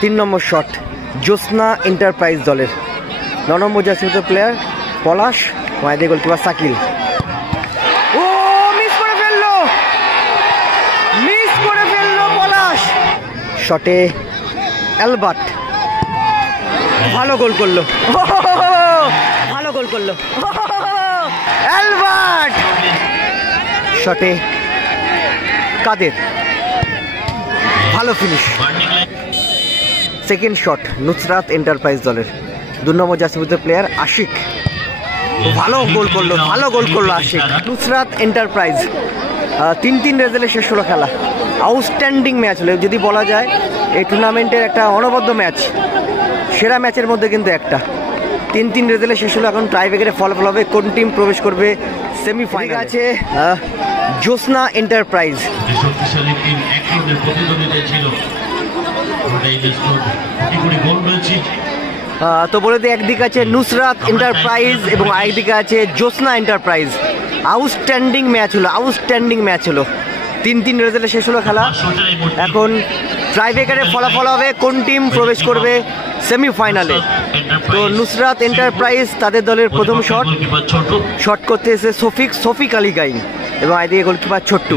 3 নম্বর shot জ্যোৎস্না enterprise দলের। 9 নম্বর jersey player পলাশ, মায়েদের goalkeeper Sakil. ও miss করে ফেললো পলাশ। শটে অ্যালবার্ট ভালো গোল করলো, অ্যালবার্ট। শটে কাদের ভালো finish. Second shot Nusrat enterprise দলের। 2 নম্বর জার্সি প্লেয়ার আশিক, ভালো গোল করলো আশিক। নুসরাত এন্টারপ্রাইজ 3-3 রেজাল্টে শেষ হলো খেলা। আউটস্ট্যান্ডিং ম্যাচ হলো, যদি বলা যায় এই টুর্নামেন্টের একটা অনবদ্য ম্যাচ, সেরা ম্যাচের মধ্যে কিন্তু একটা। 3-3 রেজাল্টে শেষ হলো। এখন টাইব্রেকারে ফলাফল হবে, কোন টিম প্রবেশ করবে সেমিফাইনাল। আছে জ্যোৎস্না এন্টারপ্রাইজ। তো বলে দিই, একদিকে আছে নুসরাত এন্টারপ্রাইজ এবং আরেকদিকে আছে জ্যোৎস্না এন্টারপ্রাইজ। আউটস্ট্যান্ডিং ম্যাচ হলো। 3-3 রেজাল্টে শেষ হলো খেলা। এখন টাইব্রেকারে ফলাফল হবে, কোন টিম প্রবেশ করবে সেমিফাইনালে। তো নুসরাত এন্টারপ্রাইজ তাদের দলের প্রথম শট করতে এসে শফিক আলী গাইন এবং আইদিকে গোলকিপার ছোট্টু।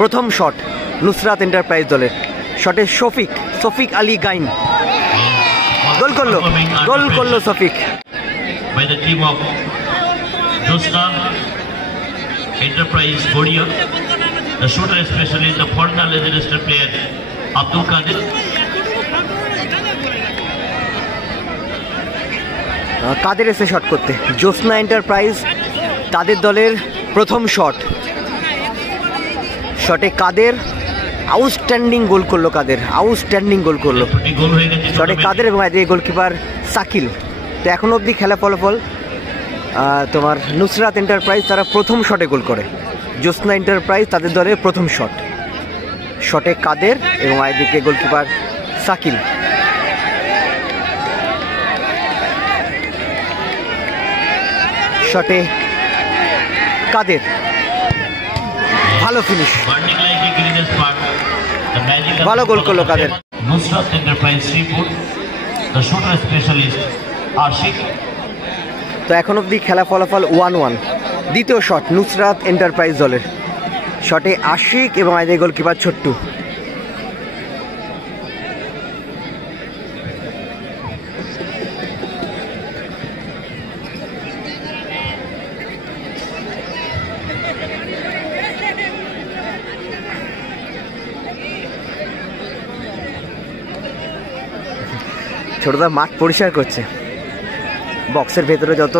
প্রথম শট নুসরাত এন্টারপ্রাইজ দলের। শটে শফিক আলী গাইন গোল করলো Shafiq. By the team of Jyotsna Enterprise Godia, the shooter especially the foreigner Leicester player Abdul Qadir. কাদের এসে শট করতে। জ্যোৎস্না এন্টারপ্রাইজ তাদের দলের প্রথম শটে কাদের আউটস্ট্যান্ডিং গোল করলো। শটে কাদের এবং এদিকে গোলকিপার সাকিল। তো এখন অবধি খেলা ফলাফল তোমার নুসরাত এন্টারপ্রাইজ তারা প্রথম শটে গোল করে। জ্যোৎস্না এন্টারপ্রাইজ তাদের দলের প্রথম শটে কাদের এবং এদিকে গোলকিপার সাকিল। শটে কাদের ভালো ফিনিশ, ভালো গোল করলো কাদের। Nusrat Enterprise Seafood, the shooter specialist Ashik. তো এখন অবধি খেলা ফলাফল 1-1। দ্বিতীয় শট নুসরাত এন্টারপ্রাইজ দলের। শটে আশিক এবং আইদিকে গোলকিপার ছোট্টু। ছোটদা মাঠ পরিষ্কার করছে, বক্সের ভেতরে যত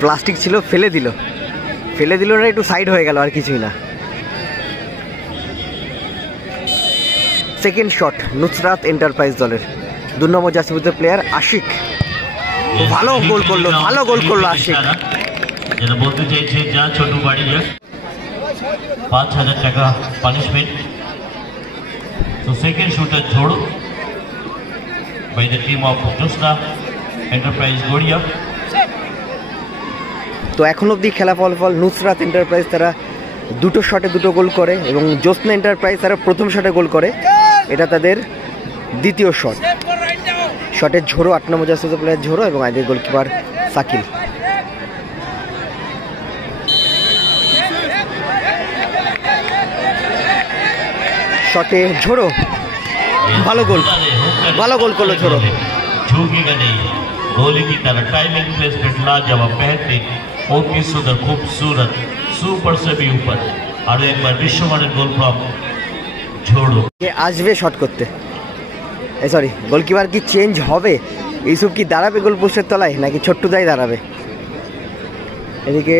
প্লাস্টিক ছিল ফেলে দিল না, একটু সাইড হয়ে গেল, আর কিছুই না। সেকেন্ড শট নুসরাত এন্টারপ্রাইজ দলের। 2 নম্বর জার্সি প্লেয়ার আশিক, ভালো গোল করলো আশিক। যেটা বলতে চাইছে যা ছোট বাড়ি যা 5,000 টাকা পানিশমেন্ট। তো সেকেন্ড শুটার ঝোড়ো by the team of Jyotsna Enterprise Godia. তো এখন অবধি খেলা ফলাফল নুসরাত এন্টারপ্রাইজ তারা দুটো শটে দুটো গোল করে এবং জ্যোৎস্না এন্টারপ্রাইজ তারা প্রথম শটে গোল করে। এটা তাদের দ্বিতীয় শটে ঝোড়ো 8 নম্বর জার্সি প্লেয়ার ঝোড়ো এবং আইদিকে গোলকিপার সাকিল। শটে ঝোড়ো ভালো গোল করলো ঝোড়ো। झुकेगा नहीं, गोली की तरह टाइमिंग प्लेसमेंट लाजवाब, बेहतरीन, ओके सुंदर, खूबसूरत, सुपर से भी ऊपर। और एक बार विश्वमाনের গোল ফ্রম ঝোড়ো। কে আসবে শট করতে? সরি, গোলকিপার কি চেঞ্জ হবে? ইউসুফ কি দাঁড়াবে গোল পোস্টের তলায় নাকি ছোট্টুদাই দাঁড়াবে? এদিকে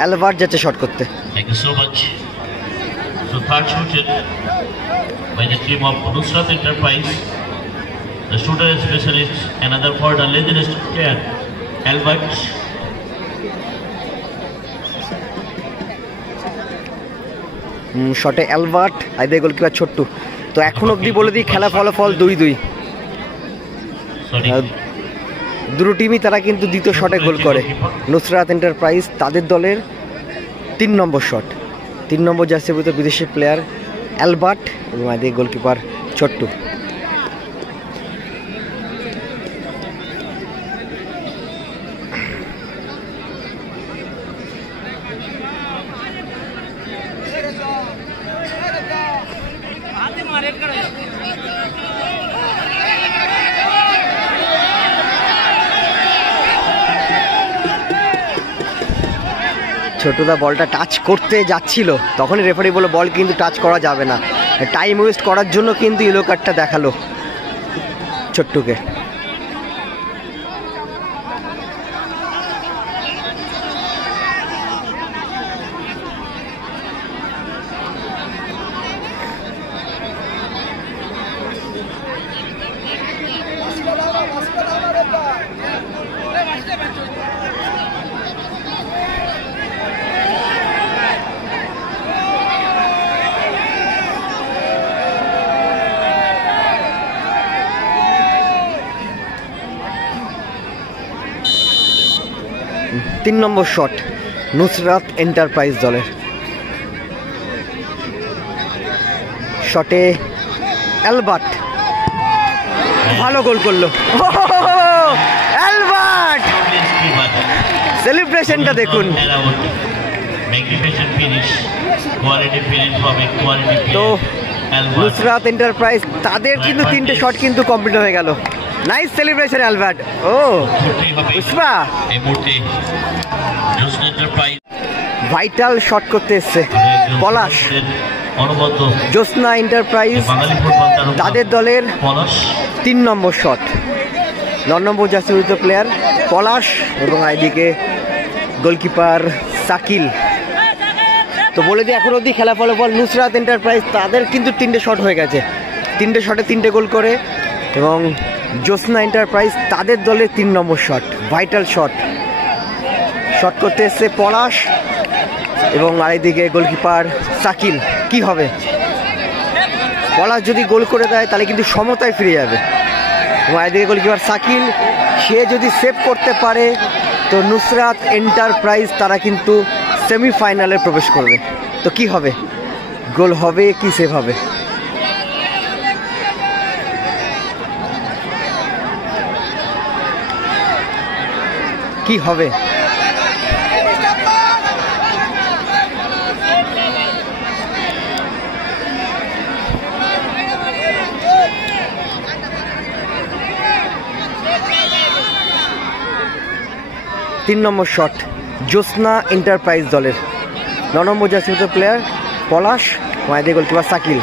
অ্যালবার্ট যাচ্ছে শট করতে। Thank you so much. So third shooter by the team of Nusrat Enterprise. The shooter specialist, another foreigner Leicester player, Albert. শটে অ্যালবার্ট, আইদিকে গোলকিপার ছোট্টু। তো এখন অবধি বলে দিই খেলা ফলাফল 2-2। দুটো টিমই তারা কিন্তু দ্বিতীয় শটে গোল করে। নুসরাত এন্টারপ্রাইজ তাদের দলের 3 নম্বর শট, 3 নম্বর জার্সিভুক্ত বিদেশি প্লেয়ার অ্যালবার্ট এবং এদিকে গোলকিপার ছোট্টু। ছোটদা বলটা টাচ করতে যাচ্ছিল, তখনই রেফারি বলল বল কিন্তু টাচ করা যাবে না। টাইম ওয়েস্ট করার জন্য কিন্তু ইয়েলো কার্ডটা দেখালো ছোট্টুকে। তিন নম্বর শট নুসরাত এন্টারপ্রাইজ দলের। শটে অ্যালবার্ট ভালো গোল করলো। অ্যালবার্ট সেলিব্রেশনটা দেখুন। তো নুসরাত এন্টারপ্রাইজ তাদের কিন্তু 3টে শট কিন্তু কমপ্লিট হয়ে গেল। Nice celebration Albert. ও পুষ্পা ভাইটাল শট করতে এসছে পলাশ। জ্যোৎস্না এন্টারপ্রাইজ তাদের দলের 3 নম্বর শট, 9 নম্বর জার্সিভুক্ত প্লেয়ার পলাশ এবং এদিকে গোলকিপার শাকিল। তো বলে দিই এখন অবধি খেলা ফলাফল নুসরাত এন্টারপ্রাইজ তাদের কিন্তু 3টে শট হয়ে গেছে, 3টে শটে 3টে গোল করে, এবং জ্যোৎস্না এন্টারপ্রাইজ তাদের দলের 3 নম্বর শট ভাইটাল শট করতে এসছে পলাশ এবং আরেকদিকে গোলকিপার শাকিল। কি হবে, পলাশ যদি গোল করে দেয় তাহলে কিন্তু সমতায় ফিরে যাবে, এবং আরেকদিকে গোলকিপার শাকিল সে যদি সেভ করতে পারে তো নুসরাত এন্টারপ্রাইজ তারা কিন্তু সেমিফাইনালে প্রবেশ করবে। তো কি হবে, গোল হবে কি সেভ হবে? কি হবে? তিন নম্বর শট জ্যোৎস্না এন্টারপ্রাইজ দলের, 9 নম্বর জার্সিভুক্ত প্লেয়ার পলাশ, মায়েদের গোলকিপার শাকিল।